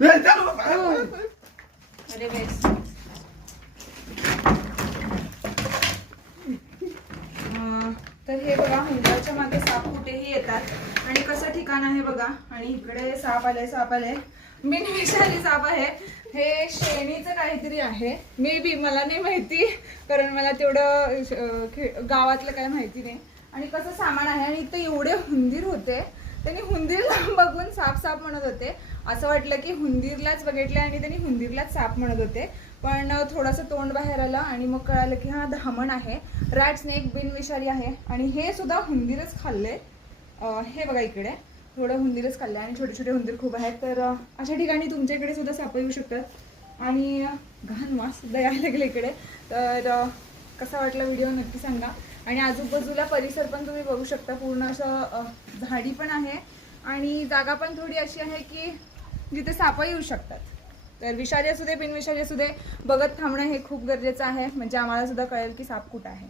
अरे बेस्ट. तर हे बघा, हुंदराच्या मागे साप कुठेही येतात आणि कसं ठिकाण आहे बघा. आणि इकडे साप आले बिनविषारी साप आहे. हे शेणीचं काहीतरी आहे, मे बी, मला नाही माहिती, कारण मला तेवढं गावातलं काय माहिती नाही. आणि कसं सामान आहे. आणि इथं एवढे हुंदीर होते, त्यांनी हुंदीरला बघून साप साप म्हणत होते. असं वाटलं की हुंदीरलाच बघितले आणि त्यांनी हुंदीरलाच साप म्हणत होते. पण थोडंसं तोंड बाहेर आलं आणि मग कळालं की हा धामण आहे, रॅट स्नेक बिनविषारी आहे. आणि हे सुद्धा हुंदीरच खाल्ले. हे बघा इकडे थोडं हुंदीरच खाल्ले आणि छोटे छोटे हुंदीर खूप आहेत. तर अशा ठिकाणी तुमच्याकडे सुद्धा साप येऊ शकतात आणि घाण वास सुद्धा यायला लागले इकडे. तर कसा वाटला व्हिडिओ नक्की सांगा. आणि आजूबाजूला परिसर पण तुम्ही बघू शकता, पूर्ण असं झाडी पण आहे आणि जागा पण थोडी अशी आहे की जिथे साप येऊ शकतात. तर विषारी असू दे बिनविषारी असू दे, बघत थांबणं हे खूप गरजेचं आहे, म्हणजे आम्हाला सुद्धा कळेल की साप कुठं आहे.